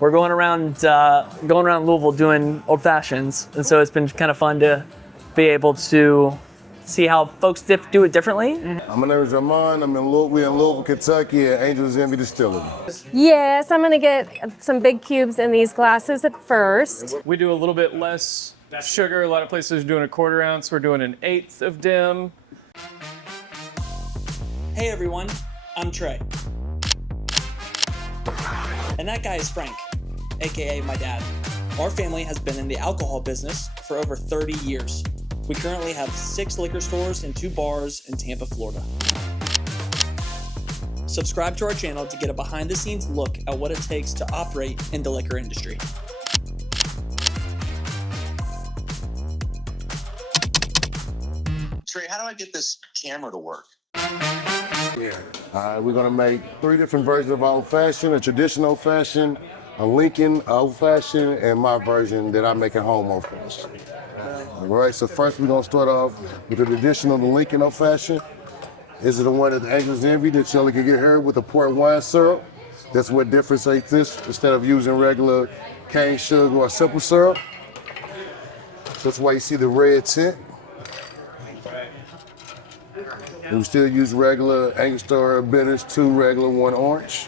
we're going around Louisville doing old fashions, and so it's been kind of fun to be able to see how folks do it differently. My name is Ramon. I'm in Louisville, Kentucky at Angel's Envy Distillery. Yes, I'm gonna get some big cubes in these glasses at first. We do a little bit less sugar. A lot of places are doing a 1/4 ounce. We're doing an 1/8 of dim. Hey everyone, I'm Trey. And that guy is Frank, aka my dad. Our family has been in the alcohol business for over 30 years. We currently have 6 liquor stores and 2 bars in Tampa, Florida. Subscribe to our channel to get a behind-the-scenes look at what it takes to operate in the liquor industry. Trey, how do I get this camera to work? We're gonna make 3 different versions of old fashioned: a traditional old fashioned, a Lincoln old fashioned, and my version that I make at home old fashioned. All right, so first we're gonna start off with the traditional, the Lincoln old fashioned. This is the one that the Angel's Envy that you can get here with the port wine syrup. That's what differentiates this instead of using regular cane sugar or simple syrup. That's why you see the red tint. And we still use regular Angostura bitters, 2 regular, 1 orange.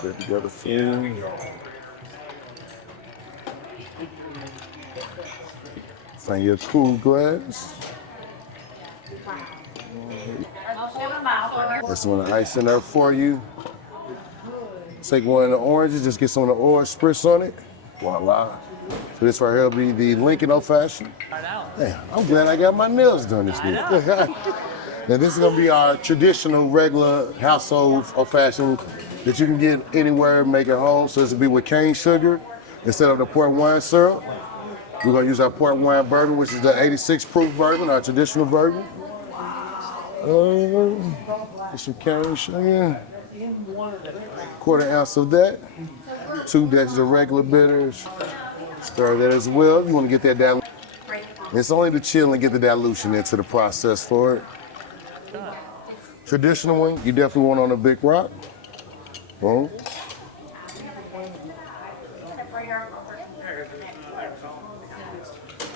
Put together for you. Find your cool glass. That's one of the ice in there for you. Take one of the oranges, just get some of the orange spritz on it. Voila. So this right here will be the Lincoln Old Fashioned. Hey, I'm glad I got my nails done this week. Now this is gonna be our traditional, regular household old fashioned that you can get anywhere, make at home. So this will be with cane sugar instead of the port wine syrup. We're gonna use our port wine bourbon, which is the 86 proof bourbon, our traditional bourbon. Get some cane sugar. 1/4 ounce of that. 2 dashes of regular bitters. Stir that as well. You wanna get that dilution. It's only to chill and get the dilution into the process for it. Traditional one, you definitely want on a big rock. Boom.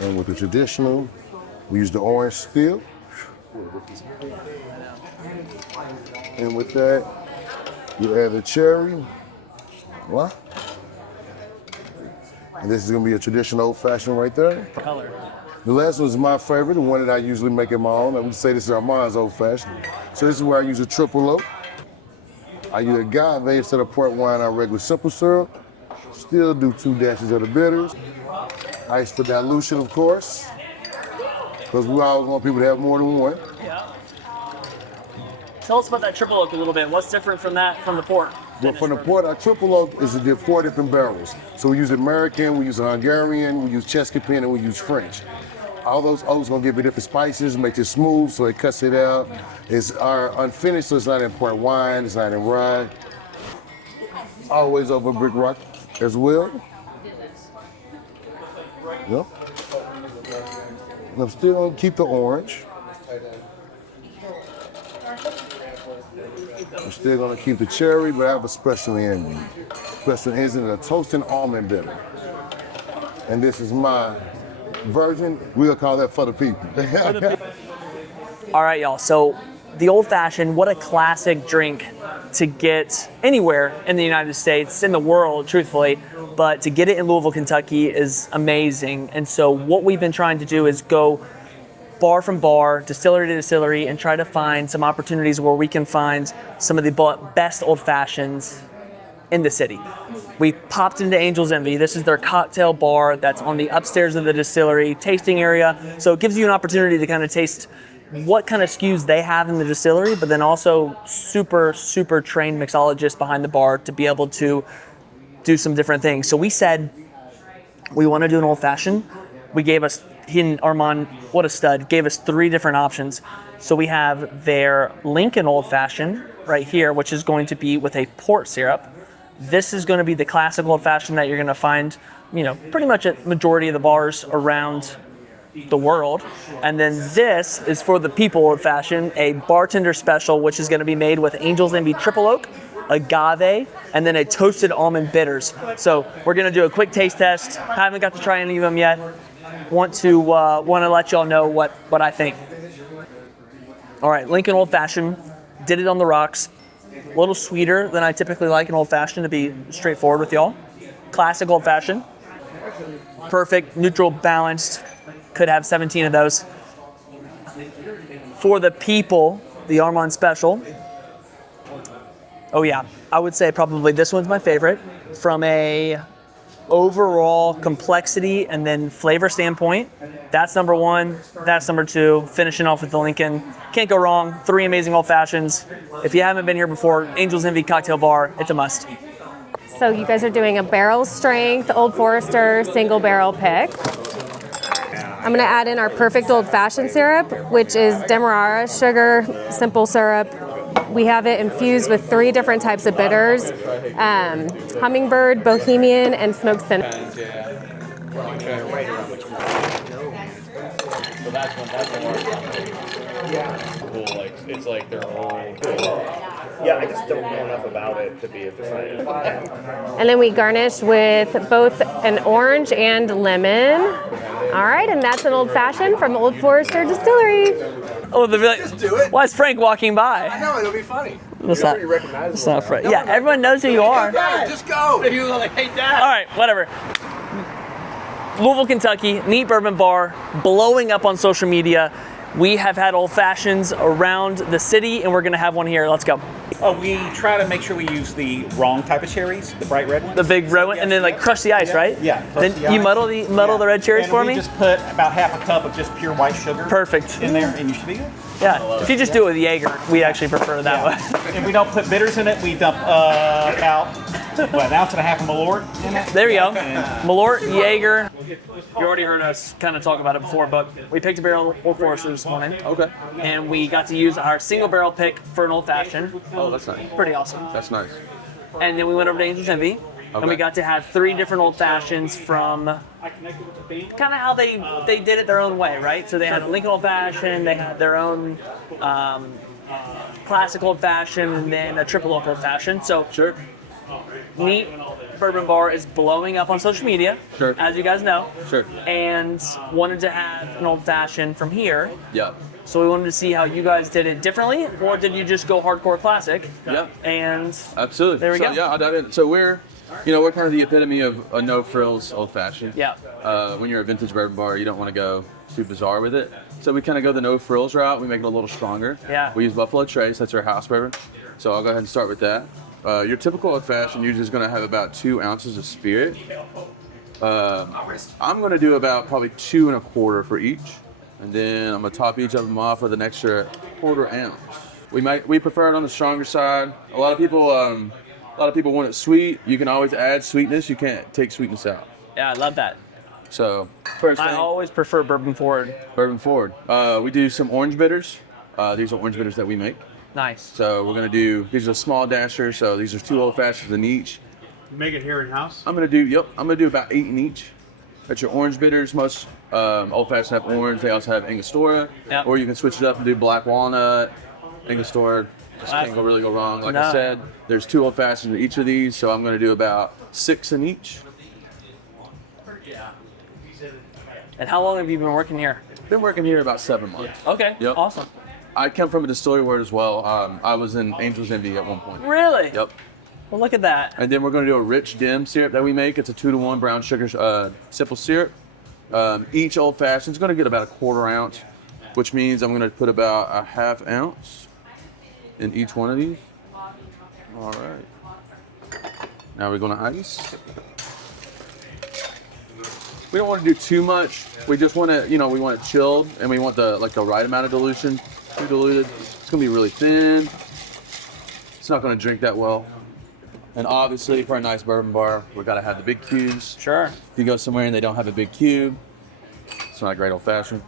And with the traditional, we use the orange still. And with that, you add the cherry. Voila. And this is gonna be a traditional old fashioned right there. Color. The last one is my favorite, the one that I usually make at my own. I would say this is Armand's old fashioned. So this is where I use a triple oak. I use agave instead of port wine on regular simple syrup. Still do 2 dashes of the bitters. Ice for dilution, of course, because we always want people to have more than one. Yeah. Tell us about that triple oak a little bit. What's different from the port? Well, from the port, our triple oak is 4 different barrels. So we use American, we use Hungarian, we use Chesterfield, and we use French. All those oaks gonna give you different spices, make it smooth, so it cuts it out. It's our unfinished, so it's not in port wine, it's not in rye. Always over brick rock as well. Yep. And I'm still gonna keep the orange. I'm still gonna keep the cherry, but I have a special in. Special is in a toasted almond bitter. And this is my version. We'll call that for the people. All right, y'all. So the old fashioned, what a classic drink to get anywhere in the United States, in the world, truthfully. But to get it in Louisville, Kentucky is amazing. And so what we've been trying to do is go bar from bar, distillery to distillery, and try to find some opportunities where we can find some of the best old fashions in the city. We popped into Angel's Envy. This is their cocktail bar that's on the upstairs of the distillery, tasting area. So it gives you an opportunity to kind of taste what kind of SKUs they have in the distillery, but then also super, super trained mixologists behind the bar to be able to do some different things. So we said, we want to do an old fashioned. He and Armand, what a stud, gave us 3 different options. So we have their Lincoln Old Fashioned right here, which is going to be with a port syrup. This is going to be the classic old fashioned that you're going to find, pretty much at majority of the bars around the world. And then this is for the people old fashioned, a bartender special, which is going to be made with Angel's Envy Triple Oak, agave, and then a toasted almond bitters. So we're gonna do a quick taste test. Haven't got to try any of them yet. Want to let y'all know what I think. All right, Lincoln Old Fashioned, did it on the rocks. A little sweeter than I typically like an Old Fashioned, to be straightforward with y'all. Classic Old Fashioned. Perfect, neutral, balanced. Could have 17 of those. For the people, the Armand Special. Oh yeah, I would say probably this one's my favorite from a overall complexity and then flavor standpoint. That's number one, that's number two. Finishing off with the Lincoln. Can't go wrong, 3 amazing Old Fashions. If you haven't been here before, Angel's Envy Cocktail Bar, it's a must. So you guys are doing a barrel strength Old Forester single barrel pick. I'm gonna add in our perfect old fashioned syrup, which is Demerara sugar, simple syrup. We have it infused with 3 different types of bitters, hummingbird, bohemian, and smoked cinnamon. So that's cool. Like it's like their own. Yeah, I just don't know enough about it to be a fan. And then we garnish with both an orange and lemon. All right, and that's an old fashioned from Old Forester Distillery. Oh, they'll be like, Just do it. why is Frank walking by? I know, it'll be funny. That's You're not, pretty recognizable. that's not Frank. Yeah, everyone knows who you are. Dad, just go. You were like, hey, Dad. All right, whatever. Louisville, Kentucky, neat Bourbon Bar, blowing up on social media. We have had Old Fashions around the city, and we're gonna have one here. Let's go. Oh, we try to make sure we use the wrong type of cherries, the bright red ones. The big red one, and then like crush the ice, right? Yeah. Then you muddle the red cherries and for we me. just put about half a cup of just pure white sugar. Perfect. In there, and you should be good. Yeah. If you just do it with Jaeger, we actually prefer that way. And we don't put bitters in it. We dump about an ounce and a half of Malort in it. There we go. Malort, Jaeger. You already heard us kind of talk about it before, but we picked a barrel of Old Forester this morning. Okay. And we got to use our single barrel pick for an Old Fashioned. Oh, that's nice. Pretty awesome. That's nice. And then we went over to Angel's Envy, and we got to have 3 different Old Fashions from kind of how they did it their own way, right? So they had a Lincoln Old Fashioned, they had their own classic Old Fashioned, and then a triple Old Fashioned. So Sure. neat Bourbon Bar is blowing up on social media, Sure. as you guys know, Sure. and wanted to have an Old Fashioned from here. Yeah. So we wanted to see how you guys did it differently, or did you just go hardcore classic? Yeah. And Absolutely. There we go. Yeah, I'll dive in. So we're kind of the epitome of a no frills old fashioned. yeah, When you're a vintage bourbon bar, you don't want to go too bizarre with it. So we kind of go the no frills route. We make it a little stronger. Yeah. We use Buffalo Trace. That's our house bourbon. So I'll go ahead and start with that. Your typical old fashioned usually is going to have about 2 ounces of spirit. I'm going to do about probably 2 1/4 for each, and then I'm going to top each of them off with an extra 1/4 ounce. We prefer it on the stronger side. A lot of people want it sweet. You can always add sweetness. You can't take sweetness out. yeah, I love that. So first I thing, always prefer bourbon forward. bourbon forward. We do some orange bitters. These are orange bitters that we make. Nice. So we're gonna do, these are small dashers, so these are 2 old fashions in each. You make it here in house? I'm gonna do about 8 in each. That's your orange bitters. Most old fashioned have orange. They also have Angostura, Yep. or you can switch it up and do black walnut, Angostura. Just can't really go wrong. Like No. I said, there's 2 old fashions in each of these, so I'm gonna do about 6 in each. And how long have you been working here? Been working here about 7 months. Okay. Yep. Awesome. I come from a distillery world as well. I was in Angel's Envy at one point. Really? Yep. Well, look at that. And then we're going to do a rich dim syrup that we make. It's a 2-to-1 brown sugar simple syrup. Each old fashioned is going to get about a 1/4 ounce, which means I'm going to put about a 1/2 ounce in each one of these. All right. Now we're going to ice. We don't want to do too much. We just want to, we want it chilled, and we want the right amount of dilution. Too diluted. It's going to be really thin. It's not going to drink that well. And obviously, for a nice bourbon bar, we got to have the big cubes. Sure. If you go somewhere and they don't have a big cube, it's not a great old fashioned.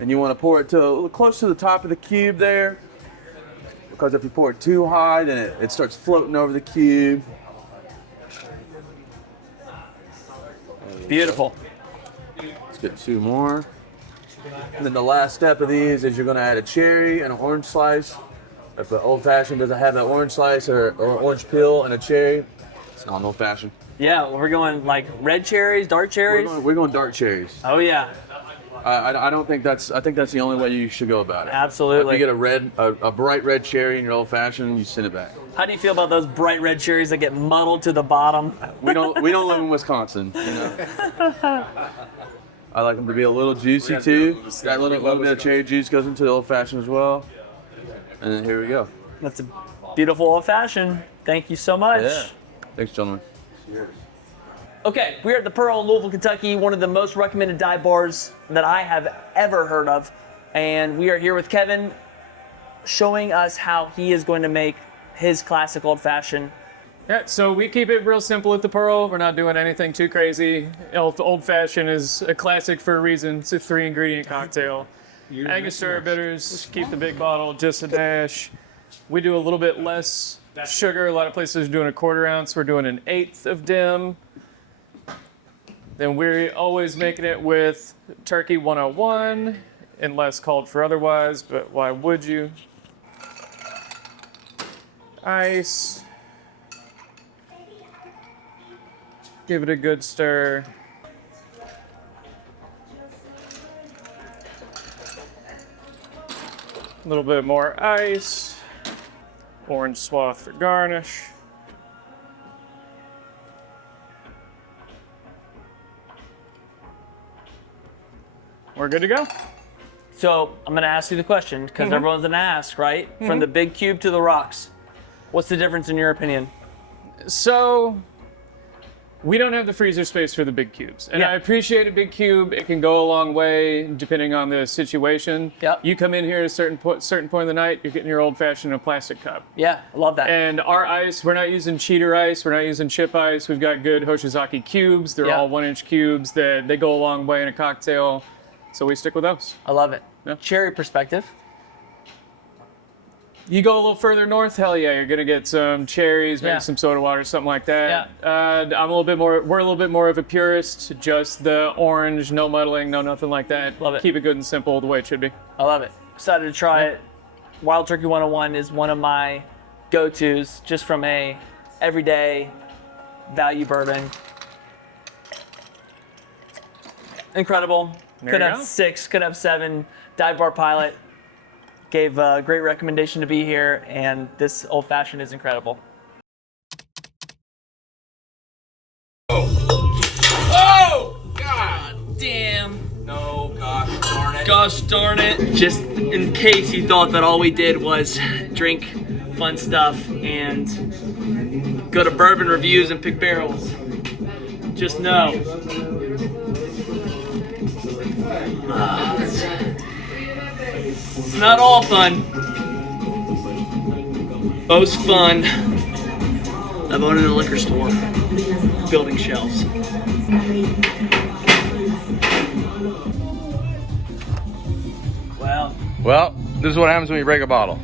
And you want to pour it to close to the top of the cube there, because if you pour it too high, then it starts floating over the cube. Beautiful. Let's get 2 more. And then the last step of these is you're going to add a cherry and an orange slice. If the old fashioned doesn't have that orange slice or orange peel and a cherry, it's not an old fashioned. Yeah, we're going like red cherries, dark cherries. We're going dark cherries. Oh yeah. I don't think I think that's the only way you should go about it. Absolutely. If you get a bright red cherry in your old fashioned, you send it back. How do you feel about those bright red cherries that get muddled to the bottom? We don't live in Wisconsin, you know. I like them to be a little juicy too. That little bit of cherry juice goes into the old fashioned as well. And then here we go. That's a beautiful old fashioned. Thank you so much. Yeah. Thanks, gentlemen. Okay, we're at the Pearl in Louisville, Kentucky, one of the most recommended dive bars that I have ever heard of. And we are here with Kevin, showing us how he is going to make his classic old fashioned. Yeah, so we keep it real simple at the Pearl. We're not doing anything too crazy. Old fashioned is a classic for a reason. It's a 3-ingredient cocktail. Angostura bitters, keep the big bottle, just a dash. We do a little bit less sugar. A lot of places are doing a 1/4 ounce. We're doing an 1/8 of dim. Then we're always making it with Turkey 101, unless called for otherwise, but why would you? Ice. Give it a good stir. A little bit more ice. Orange swath for garnish. We're good to go. So I'm going to ask you the question because everyone's going to ask, right? From the big cube to the rocks, what's the difference in your opinion? So we don't have the freezer space for the big cubes. And I appreciate a big cube. It can go a long way depending on the situation. Yep. You come in here at a certain point of the night, you're getting your old fashioned in a plastic cup. Yeah, I love that. And our ice, we're not using cheater ice. We're not using chip ice. We've got good Hoshizaki cubes. They're all 1-inch cubes that they go a long way in a cocktail. So we stick with those. I love it. Yeah. Cherry perspective. You go a little further north, hell yeah, you're gonna get some cherries, maybe some soda water, something like that. Yeah. We're a little bit more of a purist, just the orange, no muddling, no nothing like that. Love it. Keep it good and simple the way it should be. I love it. Excited to try it. Wild Turkey 101 is one of my go-tos, just from a everyday value bourbon. Incredible. Could have 6, could have 7. Dive Bar Pilot gave a great recommendation to be here, and this old fashioned is incredible. Oh! God damn. No, gosh darn it. Gosh darn it. Just in case you thought that all we did was drink fun stuff and go to bourbon reviews and pick barrels, just know. It's not all fun. Most fun of owning a liquor store, building shelves. Well, this is what happens when you break a bottle.